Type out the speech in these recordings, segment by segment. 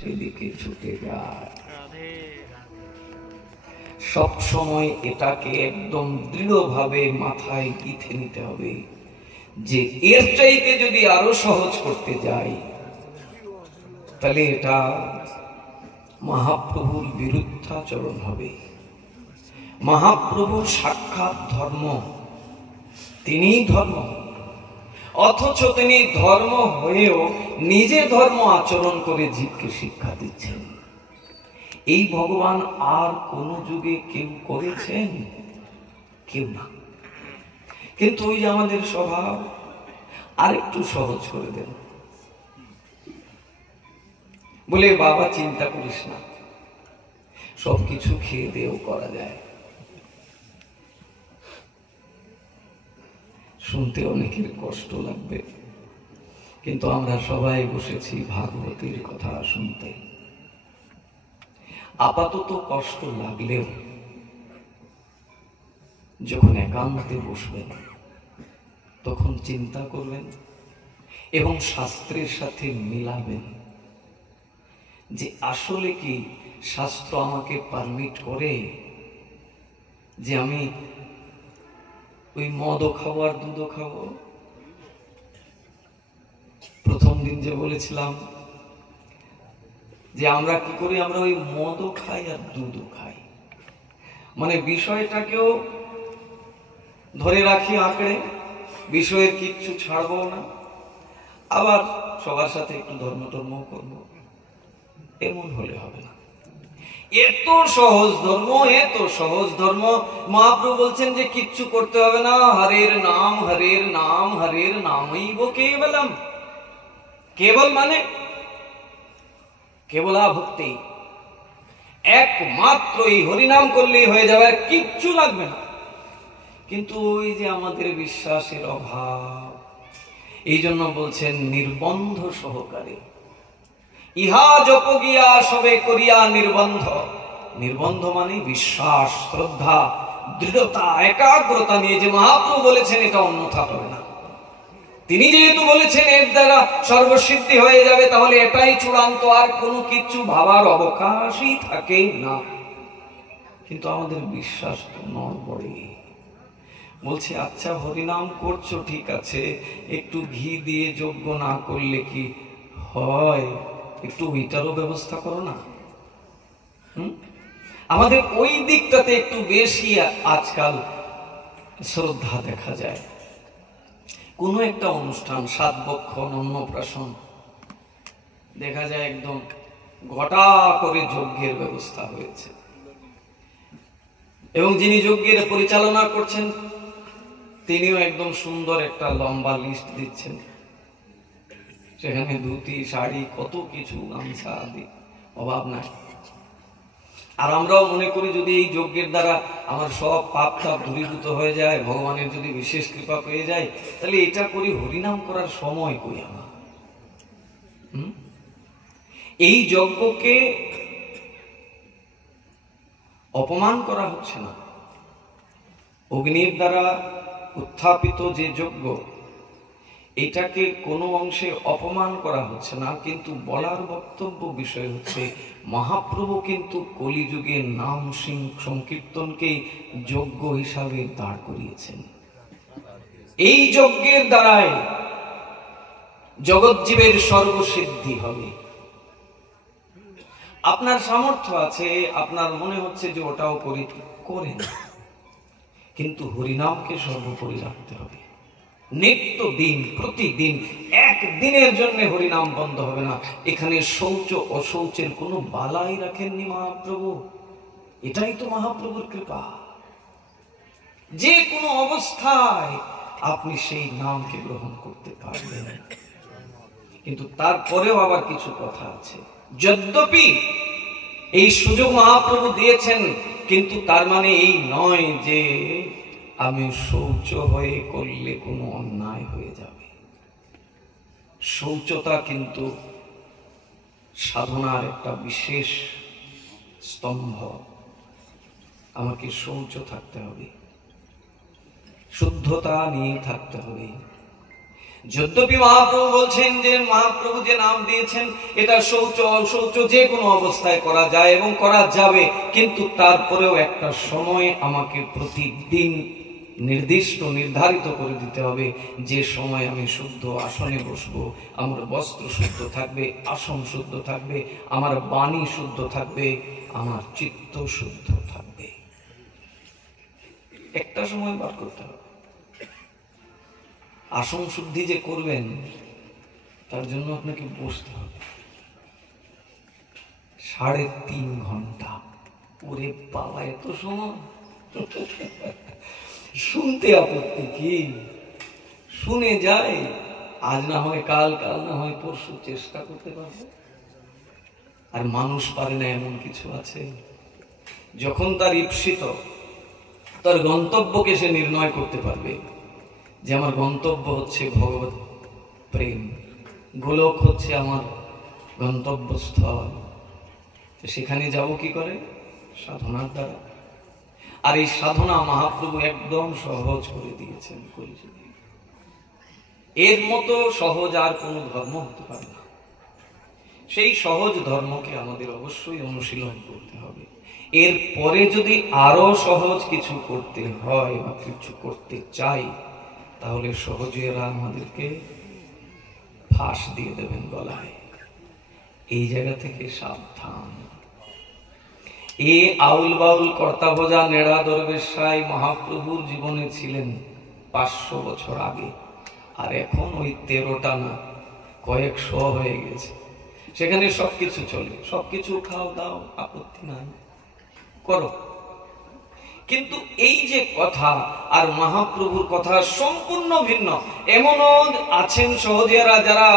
সেদিকে ছুটে যায়। সব সময় এটাকে একদম দৃঢ়ভাবে মাথায় গিথে নিতে হবে যে এর চাইতে যদি আরো সহজ করতে যাই তাহলে এটা মহাপ্রভুর বিরুদ্ধাচরণ হবে। মহাপ্রভুর সাক্ষাৎ ধর্ম, তিনিই ধর্ম, অথচ তিনি ধর্ম হয়েও নিজে ধর্ম আচরণ করে জীবকে শিক্ষা দিচ্ছেন। এই ভগবান আর কোন যুগে কেউ করেছেন? কেউ না। কিন্তু ওই যে আমাদের স্বভাব, আর একটু সহজ করে দেন, বলে বাবা চিন্তা করিস না, সবকিছু খেয়ে দেও করা যায়। শুনতে অনেকের কষ্ট লাগবে, কিন্তু আমরা সবাই বসেছি ভাগবতীর কথা শুনতে। আপাতত কষ্ট লাগলেও যখন একান্তে বসবেন তখন চিন্তা করবেন এবং শাস্ত্রের সাথে মিলাবেন যে আসলে কি শাস্ত্র আমাকে পারমিট করে যে আমি ওই মদও খাবো আর দুধও খাবো। প্রথম দিন যে বলেছিলাম যে আমরা কি করি, আমরা ওই মদও খাই আর দুধও খাই, মানে বিষয়টাকেও ধরে রাখি আঁকড়ে, বিষয়ের কিচ্ছু ছাড়বো না, আবার সবার সাথে একটু ধর্ম টর্ম করবো। এমন হলে হবে না। এত সহজ ধর্ম, এত সহজ ধর্ম। মহাপ্রভু বলছেন যে কিচ্ছু করতে হবে না, হরের নাম হরের নাম হরের নামই কেবলম। কেবল মানে কেবলা ভক্তি, একমাত্র এই হরিনাম করলেই হয়ে যাবে, আর কিচ্ছু লাগবে না। কিন্তু ওই যে আমাদের বিশ্বাসের অভাব, এই জন্য বলছেন নির্বন্ধ সহকারে ইহা জপ গিয়া সবে করিয়া নির্বন্ধ। নির্বন্ধ মানে বিশ্বাস, শ্রদ্ধা, দৃঢ়তা, একাগ্রতা নিয়ে। যে মহাপ্রভু বলেছেন এটা অন্যথা হবে না। তিনি যেহেতু বলেছেন এর দ্বারা সর্বসিদ্ধি হয়ে যাবে, তাহলে এটাই চূড়ান্ত, আর কোনো কিছু ভাবার অবকাশই থাকে না। কিন্তু আমাদের বিশ্বাস নড়বড়ে। বলছে আচ্ছা হরিনাম করছো ঠিক আছে, একটু ঘি দিয়ে যজ্ঞ না করলে কি হয়? একটু ওইটারও ব্যবস্থা করো না। আমাদের ওই দিকটাতে একটু বেশি আজকাল শ্রদ্ধা দেখা যায়। কোনো একটা অনুষ্ঠান, সাতবক্ষণ, অন্নপ্রাশন, দেখা যায় একদম ঘটা করে যজ্ঞের ব্যবস্থা হয়েছে, এবং যিনি যজ্ঞের পরিচালনা করছেন তিনিও একদম সুন্দর একটা লম্বা লিস্ট দিচ্ছেন। সেখানে ধুতি, শাড়ি, কত কিছু, গামছা আদি, অভাব নাই। আর আমরাও মনে করি যদি এই যজ্ঞের দ্বারা আমার সব পাপ তাপ দূরীভূত হয়ে যায়, ভগবানের যদি বিশেষ কৃপা পেয়ে যায়, তাহলে এটা করি, হরিনাম করার সময় করি আমার। এই যজ্ঞকে অপমান করা হচ্ছে না। অগ্নির দ্বারা উত্থাপিত যে যজ্ঞ, এটাকে কোনো অংশে অপমান করা হচ্ছে না। কিন্তু বলার বক্তব্য বিষয় হচ্ছে মহাপ্রভু কিন্তু কলিযুগে নাম সংকীর্তনকে যজ্ঞ হিসাবে দাঁড় করিয়েছেন। এই যজ্ঞের দ্বারাই জগৎজীবের সর্বসিদ্ধি হবে। আপনার সামর্থ্য আছে, আপনার মনে হচ্ছে যে ওটাও করেন, কিন্তু হরিনামকে সর্বোপরি রাখতে হবে। নিত্য দিন, প্রতিদিন, একদিনের জন্য হরিনাম বন্ধ হবে না। এখানে শৌচ অশৌচের কোনো বালাই রাখেননি মহাপ্রভু। এটাই তো মহাপ্রভুর কৃপা। যে কোনো অবস্থায় আপনি সেই নামকে গ্রহণ করতে পারবেন। কিন্তু তারপরেও আবার কিছু কথা আছে। যদ্যপি এই সুযোগ মহাপ্রভু দিয়েছেন, কিন্তু তার মানে এই নয় যে আমি শৌচ হয়ে করলে কোনো অন্যায় হয়ে যাবে। শৌচতা কিন্তু সাধনার একটা বিশেষ স্তম্ভ। আমাকে শৌচ থাকতে হবে, শুদ্ধতা নিয়ে থাকতে হবে। যদ্যপি মহাপ্রভু বলছেন যে মহাপ্রভু যে নাম দিয়েছেন এটা শৌচ অশৌচ যে কোনো অবস্থায় করা যায় এবং করা যাবে, কিন্তু তারপরেও একটা সময় আমাকে প্রতিদিন নির্দিষ্ট নির্ধারিত করে দিতে হবে যে সময় আমি শুদ্ধ আসনে বসবো, আমার বস্ত্র শুদ্ধ থাকবে, আসন শুদ্ধ থাকবে, আমার বাণী শুদ্ধ থাকবে, আমার চিত্ত শুদ্ধ থাকবে। একটা সময় বার করতে হবে। আসন শুদ্ধি যে করবেন তার জন্য আপনাকে বসতে হবে 3.5 ঘন্টা। ওরে বাবা, এত সময়! শুনতে আপত্তি কি? শুনে যায়, আজ না হয় কাল, কাল না হয় পরশু, চেষ্টা করতে পারবে। আর মানুষ পারে না এমন কিছু আছে, যখন তার ঈপ্সিত তার গন্তব্যকে সে নির্ণয় করতে পারবে যে আমার গন্তব্য হচ্ছে ভগবত প্রেম, গোলক হচ্ছে আমার গন্তব্যস্থল, তো সেখানে যাব কি করে? সাধনার দ্বারা। আর এই সাধনা মহাপ্রভু একদম সহজ করে দিয়েছেন। এর মতো সহজ আর কোন ধর্ম হতে পারে না। সেই সহজ ধর্মকে আমাদের অবশ্যই অনুশীলন করতে হবে। এর পরে যদি আরো সহজ কিছু করতে হয় বা কিছু করতে চাই, তাহলে সহজেরা আমাদেরকে ফাঁস দিয়ে দেবেন গলায়। এই জায়গা থেকে সাবধান। এ আউল বাউল কর্তা ভোজা নেড়া দরবেশাই মহাপ্রভুর জীবনে ছিলেন 500 বছর আগে, আর এখন ওই 13টা না কয়েকশো হয়ে গেছে। সেখানে সবকিছু চলে, সবকিছু খাও দাও, আপত্তি নাই, করো। কিন্তু এই যে কথা আর মহাপ্রভুর কথা সম্পূর্ণ ভিন্ন। এমনও আছেন সহজিয়ারা যারা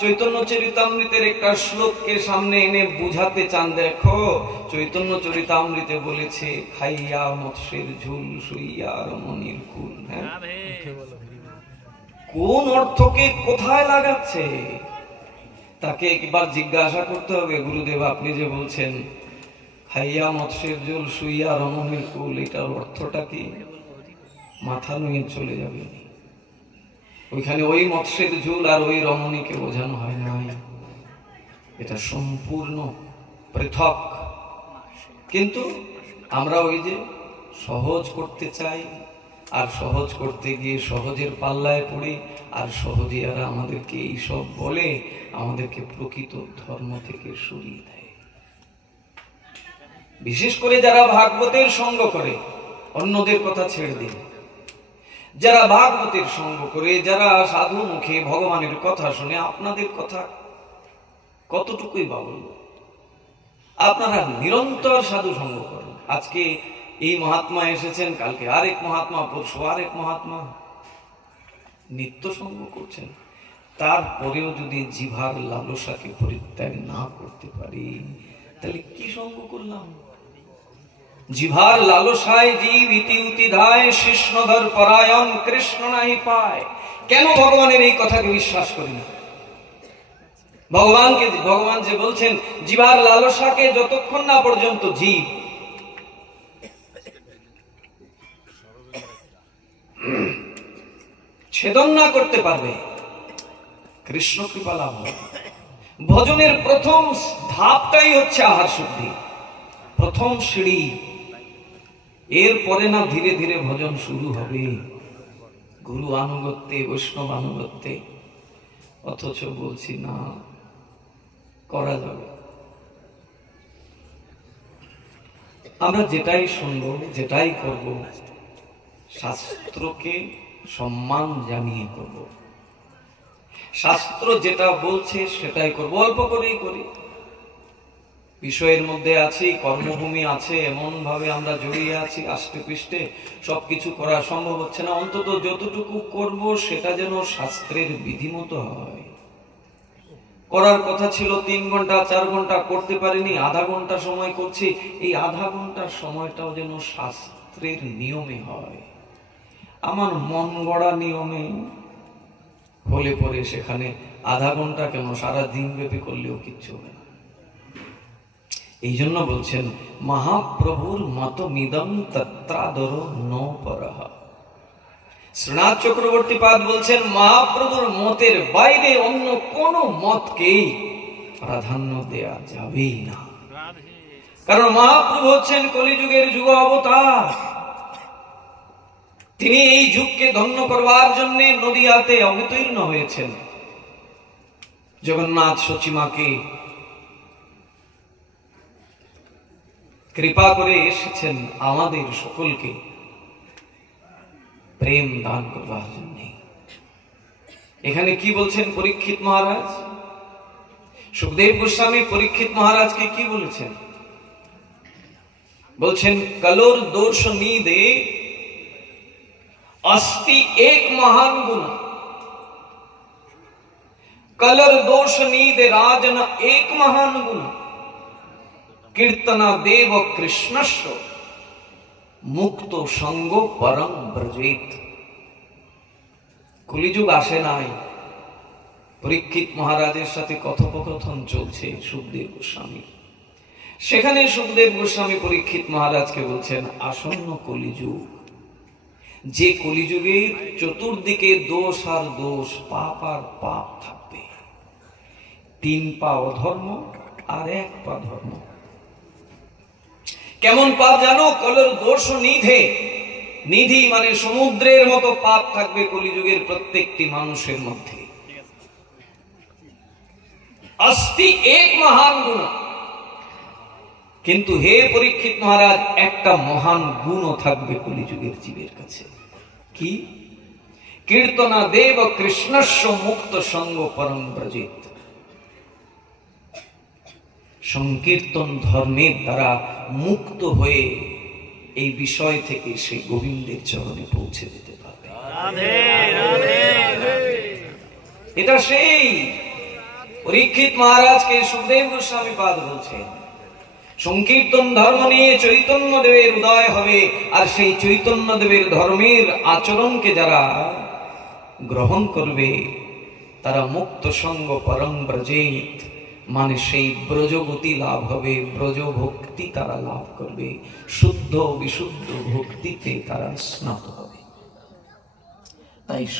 চৈতন্য চরিতামৃতের একটা শ্লোককে সামনে এনে বুঝাতে চান। দেখো, চৈতন্য চরিতামৃতে বলেছে খাইয়া মৎস্যের ঝুল শুইয়া রমণীর কুল। হ্যাঁ, কোন অর্থকে কোথায় লাগাচ্ছে তাকে একবার জিজ্ঞাসা করতে হবে। গুরুদেব, আপনি যে বলছেন খাইয়া মৎস্যের ঝোল শুইয়া রমণীর কুল, এটার অর্থটা কি? মাথা নুয়ে চলে যাবে। ওইখানে ওই মৎস্যের ঝোল আর ওই রমণীকে বোঝানো হয় নাই, এটা সম্পূর্ণ পৃথক। কিন্তু আমরা ওই যে সহজ করতে চাই, আর সহজ করতে গিয়ে সহজের পাল্লায় পড়ি, আর সহজিয়ারা আমাদেরকে এইসব বলে আমাদেরকে প্রকৃত ধর্ম থেকে সরিয়ে দেয়। বিশেষ করে যারা ভাগবতের সঙ্গ করে, অন্যদের কথা ছেড়ে দিন, যারা ভাগবতের সঙ্গ করে, যারা সাধু মুখে ভগবানের কথা শুনে, আপনাদের কথা কতটুকুই বা বলব। আপনারা নিরন্তর সাধু সঙ্গ করেন। আজকে এই মহাত্মা এসেছেন, কালকে আরেক মহাত্মা, পরশু আরেক মহাত্মা, নিত্য সঙ্গ করছেন। তারপরেও যদি জিভার লালসাকে পরিত্যাগ না করতে পারি, তাহলে কি সঙ্গ করলাম? জিভার লালসায় জীব ইতি উতি ধায়, কৃষ্ণধর পরায়ণ কৃষ্ণ নাহি পায়। কেন ভগবানের এই কথাকে বিশ্বাস করি না? ভগবান যে বলছেন জিভার লালসাকে যতক্ষণ না পর্যন্ত জীব ছেদন না করতে পারবে, কৃষ্ণ কৃপা লাভ হবে। ভজনের প্রথম ধাপটাই হচ্ছে আহার শুদ্ধি, প্রথম সিঁড়ি। এরপরে না ধীরে ধীরে ভজন শুরু হবে, গুরু আনুগত্যে, বৈষ্ণব আনুগত্যে। অথচ বলছি না, করা যাবে। আমরা যেটাই শুনবো, যেটাই করব, শাস্ত্রকে সম্মান জানিয়ে করব। শাস্ত্র যেটা বলছে সেটাই করব। অল্প করেই করি, বিষয়ের মধ্যে আছি, কর্মভূমি আছে, এমন ভাবে আমরা জড়িয়ে আছি, আষ্টে পৃষ্ঠে সবকিছু করা সম্ভব হচ্ছে না। অন্তত যতটুকু করব সেটা যেন শাস্ত্রের বিধিমতো হয়। করার কথা ছিল 3 ঘন্টা 4 ঘন্টা, করতে পারিনি, আধা ঘন্টা সময় করছি। এই আধা ঘন্টার সময়টাও যেন শাস্ত্রের নিয়মে হয়। আমার মন গড়া নিয়মে হলে পরে সেখানে আধা ঘন্টা কেন, সারা দিন ব্যাপী করলেও কিচ্ছু হবে না। এই জন্য বলছেন মহাপ্রভুর মত মিদম তত্রাদর ন পরহ। শ্রীনাথ চক্রবর্তী পাদ বলছেন, মহাপ্রভুর মতের বাইরে অন্য কোন মতকেই প্রাধান্য দেয়া যাবেই না। কারণ মহাপ্রভু হচ্ছেন কলিযুগের যুগ অবতার। তিনি এই যুগকে ধন্য করবার জন্য নদিয়াতে অবতীর্ণ হয়েছেন। জগন্নাথ সচিমাকে কৃপা করে এসেছেন আমাদের সকলকে প্রেম দান করবার জন্য। এখানে কি বলছেন পরীক্ষিত মহারাজ? সুখদেব গোস্বামী পরীক্ষিত মহারাজকে কি বলেছেন? বলছেন, কলোর দোষ নিদে अस्ति एक महान गुण, कलर दोष नीदे राजन एक महान गुण, कीर्तना देव कृष्णस्व मुक्त संगो परम ब्रजेत। কলিযুগ আসে নাই, পরীক্ষিত মহারাজের সাথে কথোপকথন চলছে সুখদেব গোস্বামী। সেখানে সুখদেব গোস্বামী পরীক্ষিত মহারাজকে বলছেন, আসন্ন কলিযুগ, যে কলিযুগের চতুর্দিকে দোষ আর দোষ, পাপ আর পাপ থাকবে। 3 পা অধর্ম আর 1 পা ধর্ম। কেমন পাপ জানো? কলর দোষ নিধে, নিধি মানে সমুদ্রের মতো পাপ থাকবে কলিযুগের প্রত্যেকটি মানুষের মধ্যে। अस्ति एक महान गुण, কিন্তু হে পরীক্ষিত মহারাজ, একটা মহান গুণও থাকবে কলিযুগের জীবের কাছে। কি? কীর্তনা দেব কৃষ্ণস্ব মুক্ত সঙ্গ পরম ব্রজিত। সংকীর্তন ধর্মের দ্বারা মুক্ত হয়ে এই বিষয় থেকে সে গোবিন্দের চরণে পৌঁছে যেতে পারবে। এটা সেই পরীক্ষিত মহারাজকে সুখদেব গোস্বামী পাদ বলছেন। সংকীর্তন ধর্ম নিয়ে চৈতন্য দেবের উদয় হবে, আর সেই চৈতন্য দেবের ধর্মের আচরণকে যারা গ্রহণ করবে তারা মুক্ত সঙ্গ পরম ব্রজেত, মানে সেই ব্রজগতি লাভ হবে, ব্রজ ভক্তি তারা লাভ করবে, শুদ্ধ বিশুদ্ধ ভক্তিতে তারা স্নাত হবে। তাই